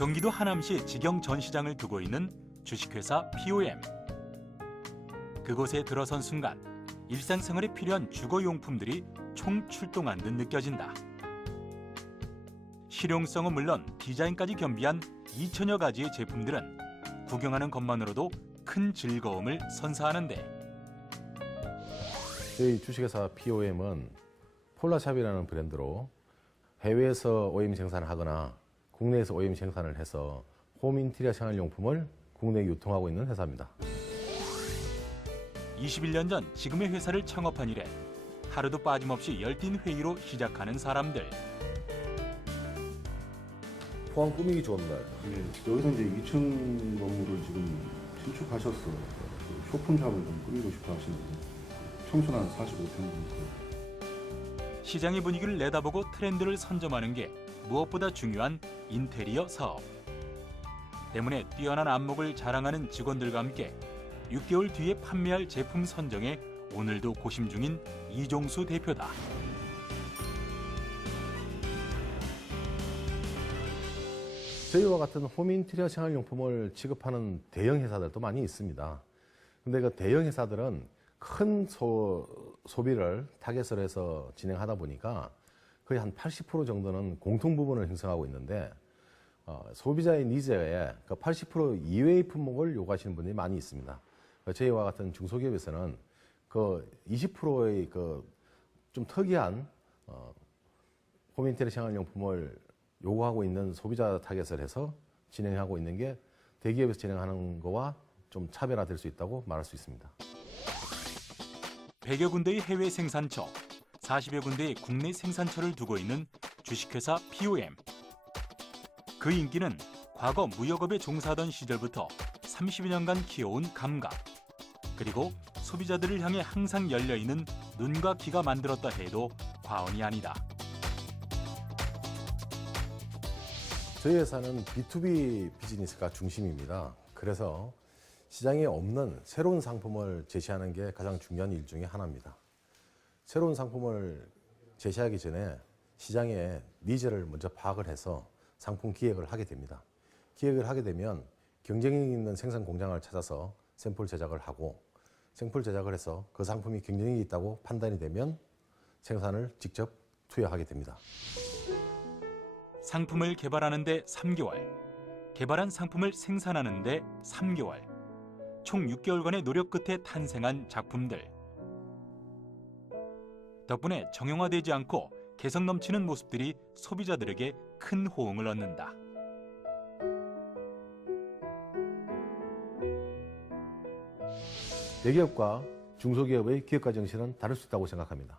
경기도 하남시 직영 전시장을 두고 있는 주식회사 POM. 그곳에 들어선 순간 일상생활에 필요한 주거용품들이 총출동한 듯 느껴진다. 실용성은 물론 디자인까지 겸비한 2천여 가지의 제품들은 구경하는 것만으로도 큰 즐거움을 선사하는데, 저희 주식회사 POM은 폴라샵이라는 브랜드로 해외에서 OEM 생산을 하거나 국내에서 OEM 생산을 해서 홈 인테리어 생활용품을 국내에 유통하고 있는 회사입니다. 21년 전 지금의 회사를 창업한 이래 하루도 빠짐없이 열띤 회의로 시작하는 사람들. 포항 꾸미기 좋은 날. 네, 여기서 이제 2층 건물을 지금 신축하셨어. 쇼핑샵을 좀 꾸미고 싶어 하시는데 평수는 한 45평 정도. 시장의 분위기를 내다보고 트렌드를 선점하는 게 무엇보다 중요한 인테리어 사업. 때문에 뛰어난 안목을 자랑하는 직원들과 함께 6개월 뒤에 판매할 제품 선정에 오늘도 고심 중인 이종수 대표다. 저희와 같은 홈 인테리어 생활용품을 취급하는 대형 회사들도 많이 있습니다. 근데 그 대형 회사들은 큰 소비를 타겟으로 해서 진행하다 보니까 거의 한 80% 정도는 공통 부분을 형성하고 있는데, 소비자의 니즈에 그 80% 이외의 품목을 요구하시는 분들이 많이 있습니다. 저희와 같은 중소기업에서는 그 20%의 그 좀 특이한 홈 인테리어 생활용품을 요구하고 있는 소비자 타겟을 해서 진행하고 있는 게 대기업에서 진행하는 거와 좀 차별화될 수 있다고 말할 수 있습니다. 100여 군데의 해외 생산처, 40여 군데의 국내 생산처를 두고 있는 주식회사 POM. 그 인기는 과거 무역업에 종사하던 시절부터 30여 년간 키워온 감각, 그리고 소비자들을 향해 항상 열려있는 눈과 귀가 만들었다 해도 과언이 아니다. 저희 회사는 B2B 비즈니스가 중심입니다. 그래서 시장에 없는 새로운 상품을 제시하는 게 가장 중요한 일 중에 하나입니다. 새로운 상품을 제시하기 전에 시장의 니즈를 먼저 파악을 해서 상품 기획을 하게 됩니다. 기획을 하게 되면 경쟁력 있는 생산 공장을 찾아서 샘플 제작을 하고, 샘플 제작을 해서 그 상품이 경쟁력이 있다고 판단이 되면 생산을 직접 투여하게 됩니다. 상품을 개발하는 데 3개월, 개발한 상품을 생산하는 데 3개월, 총 6개월간의 노력 끝에 탄생한 작품들. 덕분에 정형화되지 않고 개성 넘치는 모습들이 소비자들에게 큰 호응을 얻는다. 대기업과 중소기업의 기업가 정신은 다를 수 있다고 생각합니다.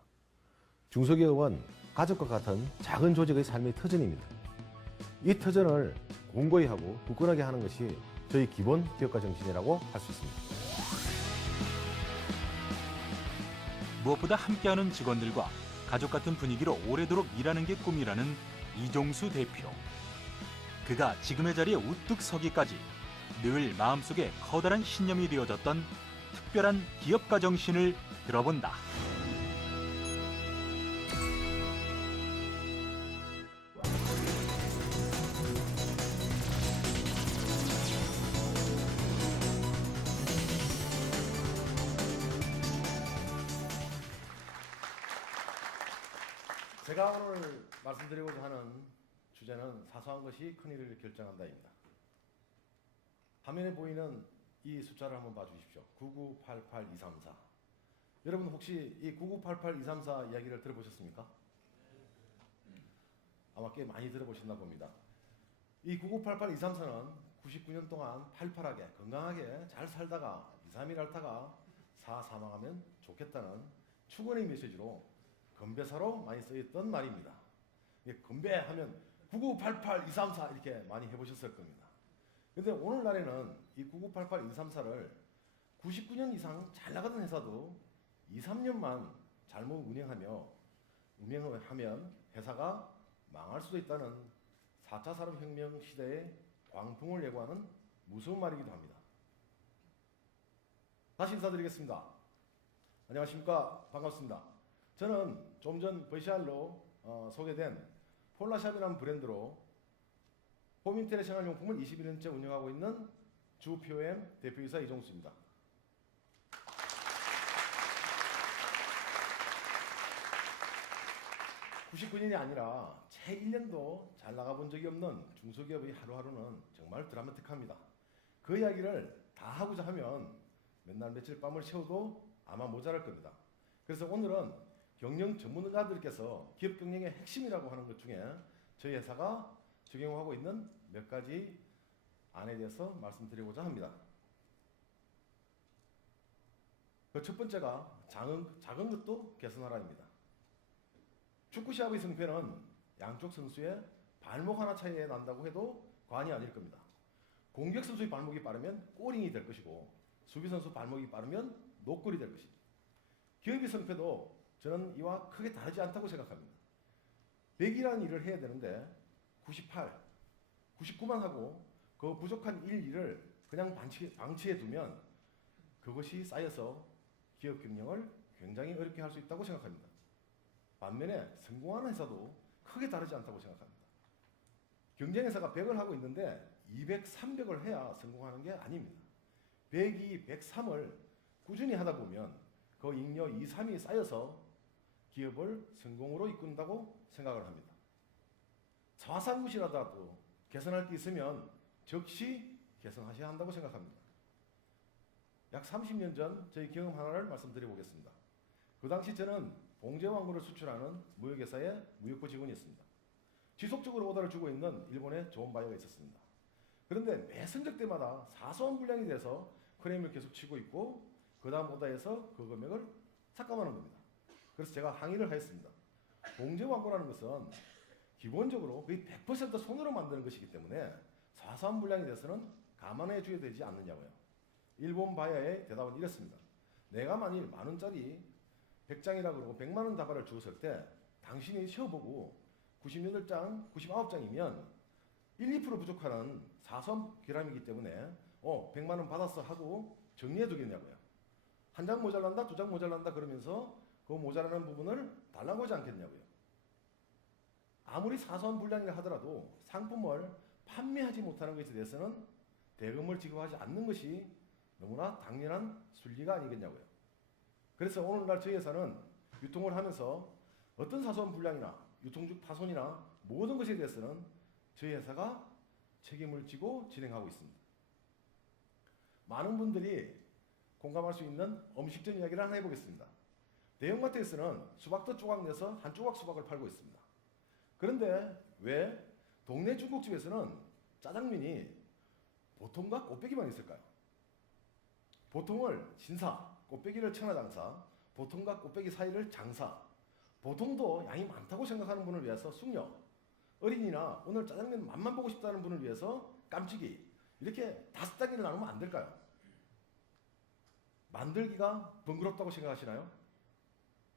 중소기업은 가족과 같은 작은 조직의 삶의 터전입니다. 이 터전을 공고히 하고 굳건하게 하는 것이 저희 기본 기업가 정신이라고 할 수 있습니다. 무엇보다 함께하는 직원들과 가족 같은 분위기로 오래도록 일하는 게 꿈이라는 이종수 대표. 그가 지금의 자리에 우뚝 서기까지 늘 마음속에 커다란 신념이 되어졌던 특별한 기업가 정신을 들어본다. 제가 오늘 말씀드리고자 하는 주제는 사소한 것이 큰일을 결정한다입니다. 화면에 보이는 이 숫자를 한번 봐주십시오. 9988234. 여러분 혹시 이 9988234 이야기를 들어보셨습니까? 아마 꽤 많이 들어보셨나 봅니다. 이 9988234는 99년 동안 팔팔하게 건강하게 잘 살다가 2, 3일 앓다가 사망하면 좋겠다는 축원의 메시지로 건배사로 많이 쓰였던 말입니다. 건배하면 9988234 이렇게 많이 해보셨을 겁니다. 그런데 오늘날에는 이 9988234를 99년 이상 잘 나가던 회사도 2, 3년만 잘못 운영하면 회사가 망할 수도 있다는 4차 산업혁명 시대의 광풍을 예고하는 무서운 말이기도 합니다. 다시 인사드리겠습니다. 안녕하십니까. 반갑습니다. 저는 좀 전 VCR로 소개된 폴라샵이라는 브랜드로 홈인테리어 생활용품을 21년째 운영하고 있는 주 POM 대표이사 이종수입니다. 99년이 아니라 채 1년도 잘 나가본 적이 없는 중소기업의 하루하루는 정말 드라마틱합니다. 그 이야기를 다 하고자 하면 맨날 며칠 밤을 새워도 아마 모자랄 겁니다. 그래서 오늘은 경영 전문가들께서 기업 경영의 핵심이라고 하는 것 중에 저희 회사가 적용하고 있는 몇 가지 안에 대해서 말씀드리고자 합니다. 그 첫 번째가 작은 것도 개선하라입니다. 축구 시합의 승패는 양쪽 선수의 발목 하나 차이에 난다고 해도 과언이 아닐 겁니다. 공격 선수의 발목이 빠르면 골인이 될 것이고 수비 선수 발목이 빠르면 노골이 될 것입니다. 기업의 승패도 저는 이와 크게 다르지 않다고 생각합니다. 100이라는 일을 해야 되는데 98, 99만 하고 그 부족한 1, 2를 그냥 방치해 두면 그것이 쌓여서 기업 경영을 굉장히 어렵게 할 수 있다고 생각합니다. 반면에 성공하는 회사도 크게 다르지 않다고 생각합니다. 경쟁회사가 100을 하고 있는데 200, 300을 해야 성공하는 게 아닙니다. 102, 103을 꾸준히 하다 보면 그 잉여 2, 3이 쌓여서 기업을 성공으로 이끈다고 생각을 합니다. 자산굿이라도 개선할 게 있으면 즉시 개선하셔야 한다고 생각합니다. 약 30년 전 저희 경험 하나를 말씀드려 보겠습니다. 그 당시 저는 봉제왕구를 수출하는 무역회사의 무역부 직원이었습니다. 지속적으로 오더를 주고 있는 일본의 좋은 바이어가 있었습니다. 그런데 매 성적 때마다 사소한 불량이 돼서 크레임을 계속 치고 있고 그 다음 오더에서 그 금액을 삭감하는 겁니다. 그래서 제가 항의를 하였습니다. 봉제왕구라는 것은 기본적으로 거의 100% 손으로 만드는 것이기 때문에 사소한 불량이 돼서는 감안해 줘야 되지 않느냐고요. 일본 바이어의 대답은 이랬습니다. 내가 만일 만원짜리 100장이라 그러고 100만원 다발을 주었을 때 당신이 쉬어보고 98장, 99장이면 1, 2% 부족하는 사소한 결함이기 때문에 100만원 받았어 하고 정리해 두겠냐고요. 한 장 모자란다, 2장 모자란다 그러면서 그 모자라는 부분을 달라고 하지 않겠냐고요. 아무리 사소한 불량이라 하더라도 상품을 판매하지 못하는 것에 대해서는 대금을 지급하지 않는 것이 너무나 당연한 순리가 아니겠냐고요. 그래서 오늘날 저희 회사는 유통을 하면서 어떤 사소한 불량이나 유통중 파손이나 모든 것에 대해서는 저희 회사가 책임을 지고 진행하고 있습니다. 많은 분들이 공감할 수 있는 음식점 이야기를 하나 해보겠습니다. 대형마트에서는 수박도 조각 내서 한 조각 수박을 팔고 있습니다. 그런데 왜 동네 중국집에서는 짜장면이 보통과 곱빼기만 있을까요? 보통을 신사, 곱빼기를 천하장사, 보통과 곱빼기 사이를 장사, 보통도 양이 많다고 생각하는 분을 위해서 숙녀, 어린이나 오늘 짜장면 맛만 보고 싶다는 분을 위해서 깜찍이, 이렇게 5단계를 나누면 안 될까요? 만들기가 번거롭다고 생각하시나요?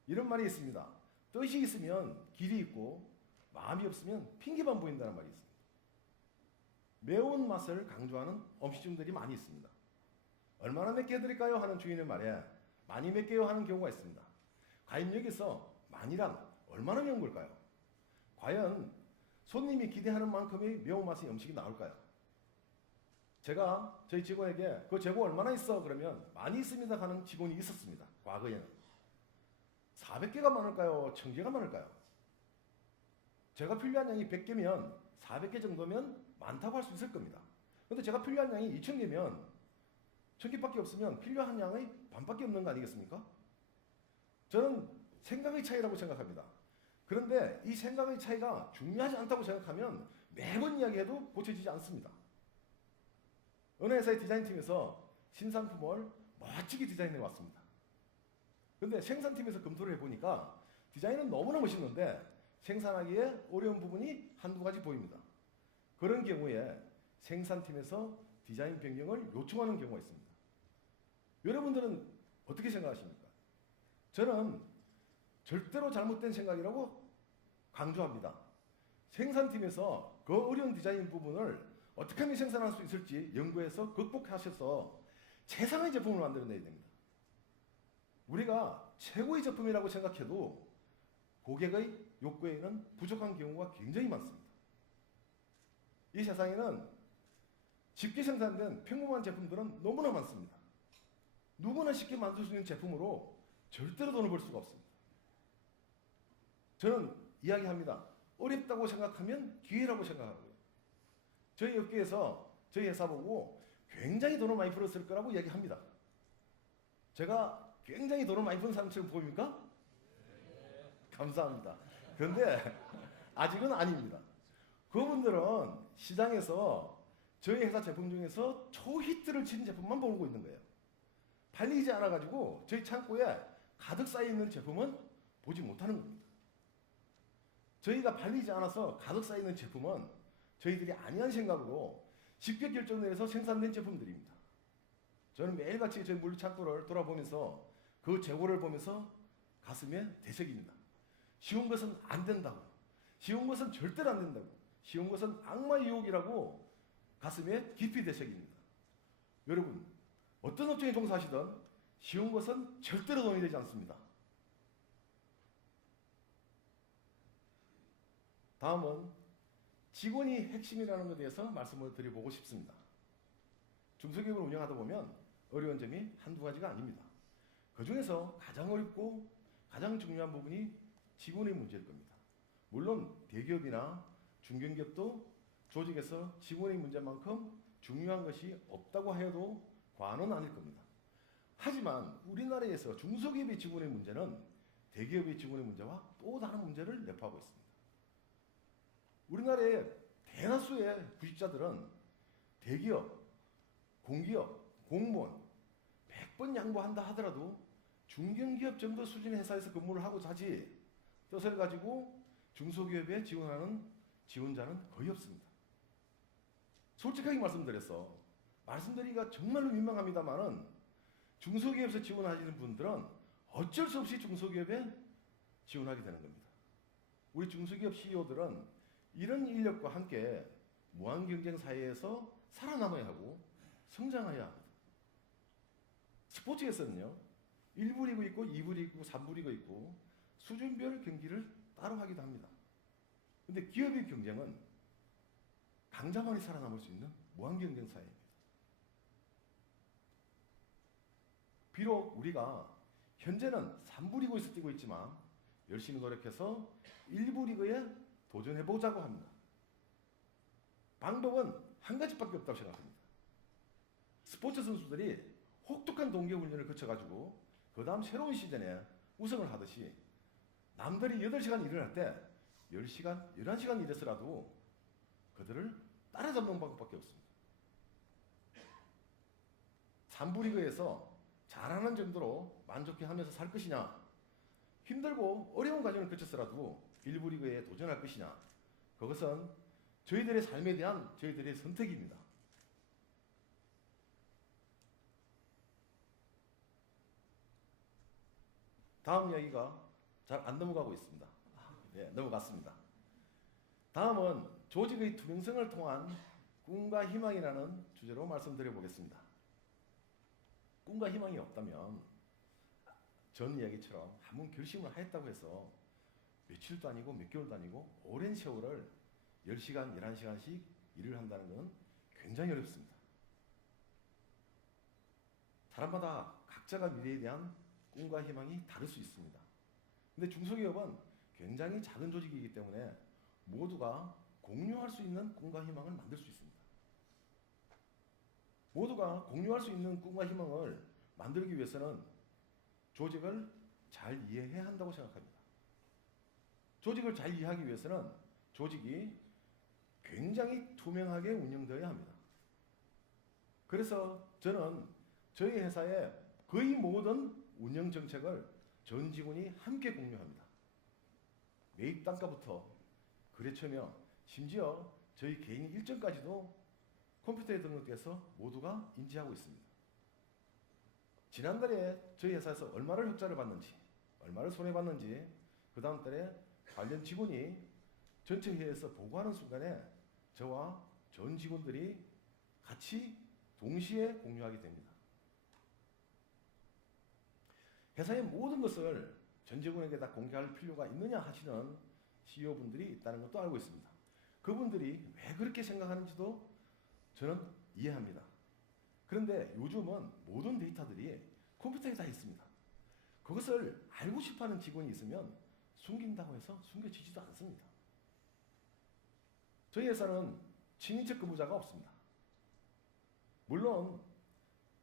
이런 말이 있습니다. 뜻이 있으면 길이 있고 마음이 없으면 핑계만 보인다는 말이 있습니다. 매운 맛을 강조하는 음식점들이 많이 있습니다. 얼마나 맵게 해드릴까요? 하는 주인의 말에 많이 맵게요 하는 경우가 있습니다. 과연 여기서 많이란 얼마나 매운 걸까요? 과연 손님이 기대하는 만큼의 매운맛의 음식이 나올까요? 제가 저희 직원에게 그 재고 얼마나 있어? 그러면 많이 있습니다 하는 직원이 있었습니다. 과거에는. 400개가 많을까요? 1000개가 많을까요? 제가 필요한 양이 100개면 400개 정도면 많다고 할 수 있을 겁니다. 그런데 제가 필요한 양이 2000개면 1000개밖에 없으면 필요한 양의 반밖에 없는 거 아니겠습니까? 저는 생각의 차이라고 생각합니다. 그런데 이 생각의 차이가 중요하지 않다고 생각하면 매번 이야기해도 고쳐지지 않습니다. 어느 회사의 디자인팀에서 신상품을 멋지게 디자인해 왔습니다. 그런데 생산팀에서 검토를 해보니까 디자인은 너무나 멋있는데 생산하기에 어려운 부분이 한두 가지 보입니다. 그런 경우에 생산팀에서 디자인 변경을 요청하는 경우가 있습니다. 여러분들은 어떻게 생각하십니까? 저는 절대로 잘못된 생각이라고 강조합니다. 생산팀에서 그 어려운 디자인 부분을 어떻게 하면 생산할 수 있을지 연구해서 극복하셔서 최상의 제품을 만들어내야 됩니다. 우리가 최고의 제품이라고 생각해도 고객의 욕구에는 부족한 경우가 굉장히 많습니다. 이 세상에는 쉽게 생산된 평범한 제품들은 너무나 많습니다. 누구나 쉽게 만들 수 있는 제품으로 절대로 돈을 벌 수가 없습니다. 저는 이야기합니다. 어렵다고 생각하면 기회라고 생각하고요. 저희 업계에서 저희 회사 보고 굉장히 돈을 많이 벌었을 거라고 이야기합니다. 제가 굉장히 돈을 많이 번 사람처럼 보입니까? 감사합니다. 그런데 아직은 아닙니다. 그분들은 시장에서 저희 회사 제품 중에서 초히트를 친 제품만 보고 있는 거예요. 팔리지 않아가지고 저희 창고에 가득 쌓여있는 제품은 보지 못하는 겁니다. 저희가 팔리지 않아서 가득 쌓여있는 제품은 저희들이 아니한 생각으로 쉽게 결정을 내서 생산된 제품들입니다. 저는 매일같이 저희 물류창고를 돌아보면서 그 재고를 보면서 가슴에 대색입니다. 쉬운 것은 안 된다고. 쉬운 것은 절대로 안 된다고. 쉬운 것은 악마 유혹이라고 가슴에 깊이 대색입니다. 여러분, 어떤 업종에 종사하시든 쉬운 것은 절대로 돈이 되지 않습니다. 다음은 직원이 핵심이라는 것에 대해서 말씀을 드려보고 싶습니다. 중소기업을 운영하다 보면 어려운 점이 한두 가지가 아닙니다. 그 중에서 가장 어렵고 가장 중요한 부분이 직원의 문제일 겁니다. 물론 대기업이나 중견기업도 조직에서 직원의 문제만큼 중요한 것이 없다고 해도 과언은 아닐 겁니다. 하지만 우리나라에서 중소기업의 직원의 문제는 대기업의 직원의 문제와 또 다른 문제를 내포하고 있습니다. 우리나라의 대다수의 구직자들은 대기업, 공기업, 공무원 100번 양보한다 하더라도 중견기업 정도 수준의 회사에서 근무를 하고자 하지 뜻을 가지고 중소기업에 지원하는 지원자는 거의 없습니다. 솔직하게 말씀드리기가 정말로 민망합니다만은 중소기업에서 지원하시는 분들은 어쩔 수 없이 중소기업에 지원하게 되는 겁니다. 우리 중소기업 CEO들은 이런 인력과 함께 무한경쟁 사회에서 살아남아야 하고 성장해야 합니다. 스포츠에서는요, 1부 리그 있고 2부 리그 있고 3부 리그 있고 수준별 경기를 따로 하기도 합니다. 근데 기업의 경쟁은 강자만이 살아남을 수 있는 무한경쟁 사회입니다. 비록 우리가 현재는 3부 리그에서 뛰고 있지만 열심히 노력해서 1부 리그에 도전해보자고 합니다. 방법은 한 가지밖에 없다고 생각합니다. 스포츠 선수들이 혹독한 동계훈련을 거쳐가지고 그 다음 새로운 시즌에 우승을 하듯이 남들이 8시간 일을 할 때 10시간, 11시간 일해서라도 그들을 따라잡는 방법밖에 없습니다. 3부 리그에서 잘하는 정도로 만족해하면서 살 것이냐, 힘들고 어려운 과정을 거쳐서라도 1부 리그에 도전할 것이냐, 그것은 저희들의 삶에 대한 저희들의 선택입니다. 다음 이야기가 잘 안 넘어가고 있습니다. 네, 넘어갔습니다. 다음은 조직의 투명성을 통한 꿈과 희망이라는 주제로 말씀드려 보겠습니다. 꿈과 희망이 없다면 전 이야기처럼 한번 결심을 하였다고 해서 며칠도 아니고 몇 개월도 아니고 오랜 세월을 10시간, 11시간씩 일을 한다는 건 굉장히 어렵습니다. 사람마다 각자가 미래에 대한 꿈과 희망이 다를 수 있습니다. 근데 중소기업은 굉장히 작은 조직이기 때문에 모두가 공유할 수 있는 꿈과 희망을 만들 수 있습니다. 모두가 공유할 수 있는 꿈과 희망을 만들기 위해서는 조직을 잘 이해해야 한다고 생각합니다. 조직을 잘 이해하기 위해서는 조직이 굉장히 투명하게 운영되어야 합니다. 그래서 저는 저희 회사의 거의 모든 운영 정책을 전 직원이 함께 공유합니다. 매입 단가부터 거래처며 심지어 저희 개인 일정까지도 컴퓨터에 등록돼서 모두가 인지하고 있습니다. 지난달에 저희 회사에서 얼마를 흑자를 봤는지, 얼마를 손해봤는지 그 다음 달에 관련 직원이 전체 회의에서 보고하는 순간에 저와 전 직원들이 같이 동시에 공유하게 됩니다. 회사의 모든 것을 전 직원에게 다 공개할 필요가 있느냐 하시는 CEO분들이 있다는 것도 알고 있습니다. 그분들이 왜 그렇게 생각하는지도 저는 이해합니다. 그런데 요즘은 모든 데이터들이 컴퓨터에 다 있습니다. 그것을 알고 싶어하는 직원이 있으면 숨긴다고 해서 숨겨지지도 않습니다. 저희 회사는 친인척 근무자가 없습니다. 물론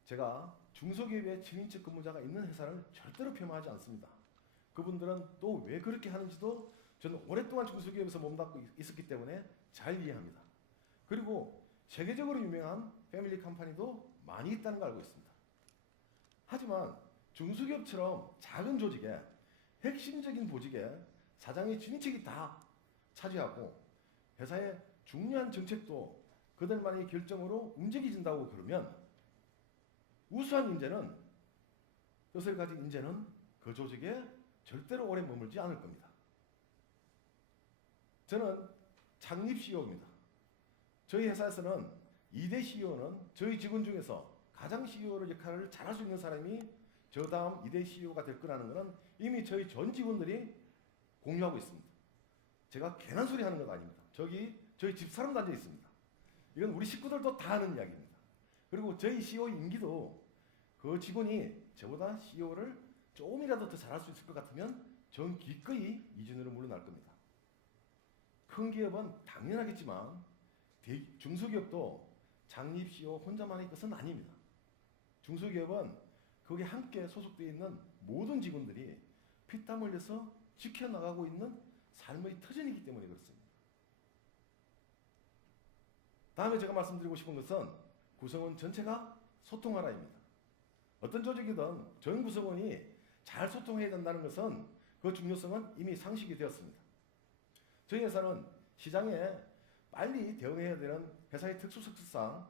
제가 중소기업에 친인척 근무자가 있는 회사를 절대로 폄하하지 않습니다. 그분들은 또 왜 그렇게 하는지도 저는 오랫동안 중소기업에서 몸담고 있었기 때문에 잘 이해합니다. 그리고 세계적으로 유명한 패밀리 컴퍼니도 많이 있다는 걸 알고 있습니다. 하지만 중소기업처럼 작은 조직에 핵심적인 보직에 사장의 친인척이 다 차지하고 회사의 중요한 정책도 그들만의 결정으로 움직여진다고 그러면 우수한 인재는 뜻을 가진 인재는 그 조직에 절대로 오래 머물지 않을 겁니다. 저는 창립 CEO입니다. 저희 회사에서는 2대 CEO는 저희 직원 중에서 가장 CEO 역할을 잘할 수 있는 사람이 저 다음 2대 CEO가 될 거라는 것은 이미 저희 전 직원들이 공유하고 있습니다. 제가 괜한 소리 하는 건 아닙니다. 저기 저희 집사람도 앉아 있습니다. 이건 우리 식구들도 다 아는 이야기입니다. 그리고 저희 CEO 임기도 그 직원이 저보다 CEO를 조금이라도 더 잘할 수 있을 것 같으면 전 기꺼이 이준으로 물러날 겁니다. 큰 기업은 당연하겠지만 중소기업도 장립 CEO 혼자만의 것은 아닙니다. 중소기업은 거기에 함께 소속되어 있는 모든 직원들이 피땀 흘려서 지켜나가고 있는 삶의 터전이기 때문에 그렇습니다. 다음에 제가 말씀드리고 싶은 것은 구성원 전체가 소통하라입니다. 어떤 조직이든 전 구성원이 잘 소통해야 된다는 것은 그 중요성은 이미 상식이 되었습니다. 저희 회사는 시장에 빨리 대응해야 되는 회사의 특수성상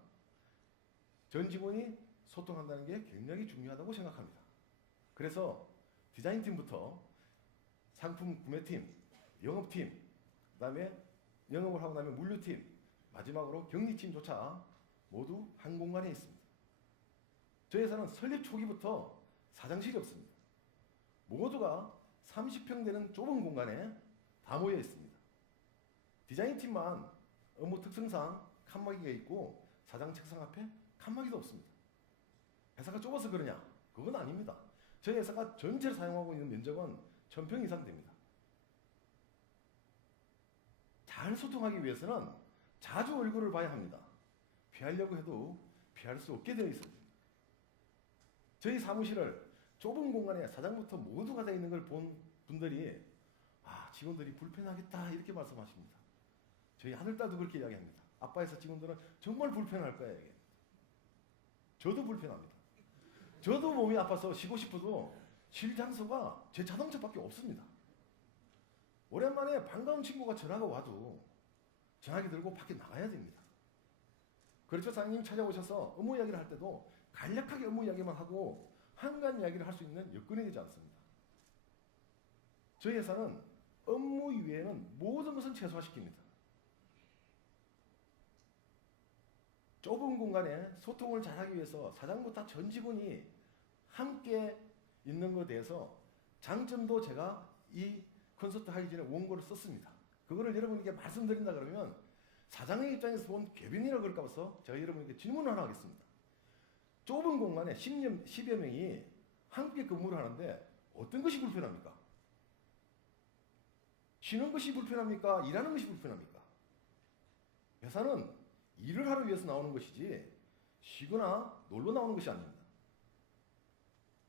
전 직원이 소통한다는 게 굉장히 중요하다고 생각합니다. 그래서 디자인팀부터 상품 구매팀, 영업팀, 그다음에 영업을 하고 나면 물류팀, 마지막으로 격리팀조차 모두 한 공간에 있습니다. 저희 회사는 설립 초기부터 사장실이 없습니다. 모두가 30평 되는 좁은 공간에 다 모여 있습니다. 디자인팀만 업무 특성상 칸막이가 있고 사장 책상 앞에 칸막이도 없습니다. 회사가 좁아서 그러냐? 그건 아닙니다. 저희 회사가 전체를 사용하고 있는 면적은 1000평 이상 됩니다. 잘 소통하기 위해서는 자주 얼굴을 봐야 합니다. 피하려고 해도 피할 수 없게 되어 있습니다. 저희 사무실을 좁은 공간에 사장부터 모두가 다 있는 걸 본 분들이 직원들이 불편하겠다 이렇게 말씀하십니다. 저희 아들딸도 그렇게 이야기합니다. 아빠 회사 직원들은 정말 불편할 거야. 이게. 저도 불편합니다. 저도 몸이 아파서 쉬고 싶어도 쉴 장소가 제 자동차밖에 없습니다. 오랜만에 반가운 친구가 전화가 와도 전화기 들고 밖에 나가야 됩니다. 그렇죠. 사장님 찾아오셔서 업무 이야기를 할 때도 간략하게 업무 이야기만 하고 한간 이야기를 할 수 있는 여건이 되지 않습니다. 저희 회사는 업무 이외에는 모든 것은 최소화시킵니다. 좁은 공간에 소통을 잘하기 위해서 사장부터 전 직원이 함께 있는 것에 대해서 장점도 제가 이 콘서트 하기 전에 원고를 썼습니다. 그거를 여러분에게 말씀드린다 그러면 사장의 입장에서 본 궤변이라고 그럴까 봐서 제가 여러분에게 질문을 하나 하겠습니다. 좁은 공간에 10여 명이 함께 근무를 하는데 어떤 것이 불편합니까? 쉬는 것이 불편합니까? 일하는 것이 불편합니까? 회사는 일을 하기 위해서 나오는 것이지 쉬거나 놀러 나오는 것이 아닙니다.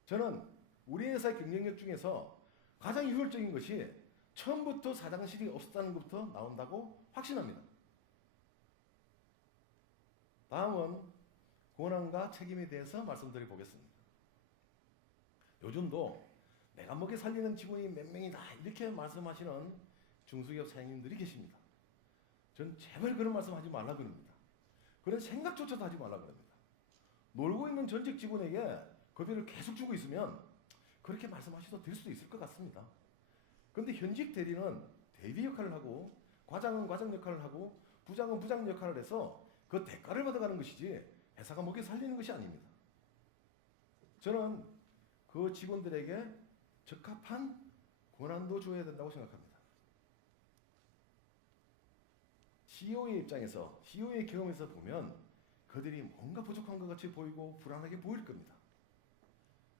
저는 우리 회사의 경쟁력 중에서 가장 효율적인 것이 처음부터 사장실이 없었다는 것부터 나온다고 확신합니다. 다음은 권한과 책임에 대해서 말씀드려 보겠습니다. 요즘도 내가 먹여 살리는 직원이 몇 명이다 이렇게 말씀하시는 중소기업 사장님들이 계십니다. 전 제발 그런 말씀 하지 말라 그럽니다. 그런 생각조차도 하지 말라 그럽니다. 놀고 있는 전직 직원에게 급여를 계속 주고 있으면 그렇게 말씀하셔도 될 수도 있을 것 같습니다. 그런데 현직 대리는 대리 역할을 하고 과장은 과장 역할을 하고 부장은 부장 역할을 해서 그 대가를 받아가는 것이지 회사가 먹여 살리는 것이 아닙니다. 저는 그 직원들에게 적합한 권한도 줘야 된다고 생각합니다. CEO의 입장에서, CEO의 경험에서 보면 그들이 뭔가 부족한 것 같이 보이고 불안하게 보일 겁니다.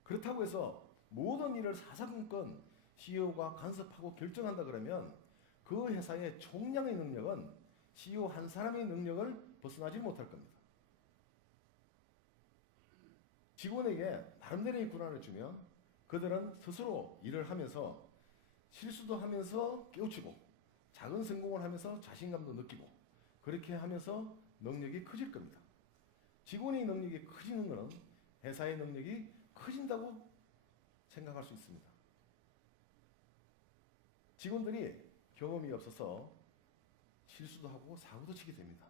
그렇다고 해서 모든 일을 사사건건 CEO가 간섭하고 결정한다 그러면 그 회사의 총량의 능력은 CEO 한 사람의 능력을 벗어나지 못할 겁니다. 직원에게 나름대로의 권한을 주면 그들은 스스로 일을 하면서 실수도 하면서 깨우치고 작은 성공을 하면서 자신감도 느끼고 그렇게 하면서 능력이 커질 겁니다. 직원의 능력이 커지는 것은 회사의 능력이 커진다고 생각할 수 있습니다. 직원들이 경험이 없어서 실수도 하고 사고도 치게 됩니다.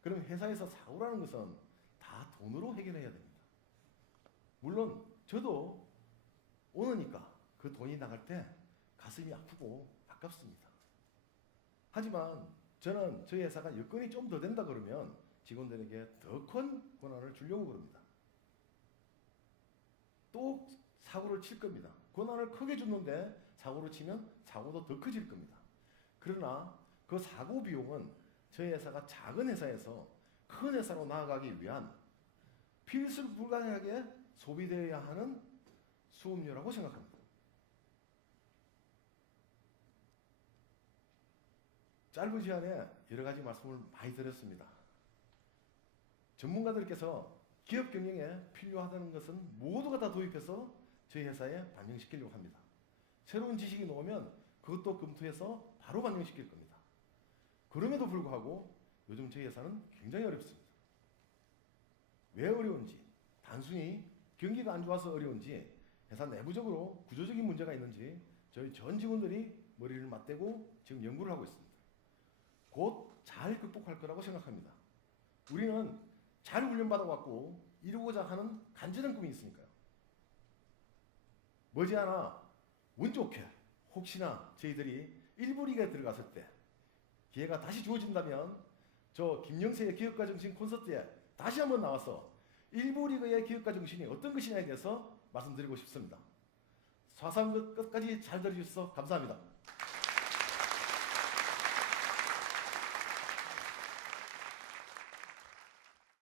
그럼 회사에서 사고라는 것은 다 돈으로 해결해야 됩니다. 물론 저도 오너니까 그 돈이 나갈 때 가슴이 아프고 아깝습니다. 하지만 저는 저희 회사가 여건이 좀 더 된다 그러면 직원들에게 더 큰 권한을 주려고 그럽니다. 또 사고를 칠 겁니다. 권한을 크게 줬는데 사고를 치면 사고도 더 커질 겁니다. 그러나 그 사고 비용은 저희 회사가 작은 회사에서 큰 회사로 나아가기 위한 필수 불가하게 소비되어야 하는 수업료라고 생각합니다. 짧은 시간에 여러 가지 말씀을 많이 드렸습니다. 전문가들께서 기업 경영에 필요하다는 것은 모두가 다 도입해서 저희 회사에 반영시키려고 합니다. 새로운 지식이 나오면 그것도 검토해서 바로 반영시킬 겁니다. 그럼에도 불구하고 요즘 저희 회사는 굉장히 어렵습니다. 왜 어려운지, 단순히 경기가 안 좋아서 어려운지 회사 내부적으로 구조적인 문제가 있는지 저희 전 직원들이 머리를 맞대고 지금 연구를 하고 있습니다. 곧 잘 극복할 거라고 생각합니다. 우리는 잘 훈련받아왔고 이루고자 하는 간절한 꿈이 있으니까요. 머지않아 운 좋게 혹시나 저희들이 1부 리그에 들어갔을 때 기회가 다시 주어진다면 저 김영세의 기업가 정신 콘서트에 다시 한번 나와서 1부 리그의 기업가 정신이 어떤 것이냐에 대해서 말씀드리고 싶습니다. 사상 끝까지 잘 들어주셔서 감사합니다.